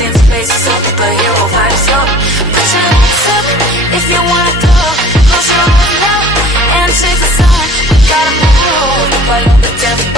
in space, superhero vibes, yo. Put your hands up if you wanna go. Close your eyes now and chase the sun. We gotta move, follow the devil.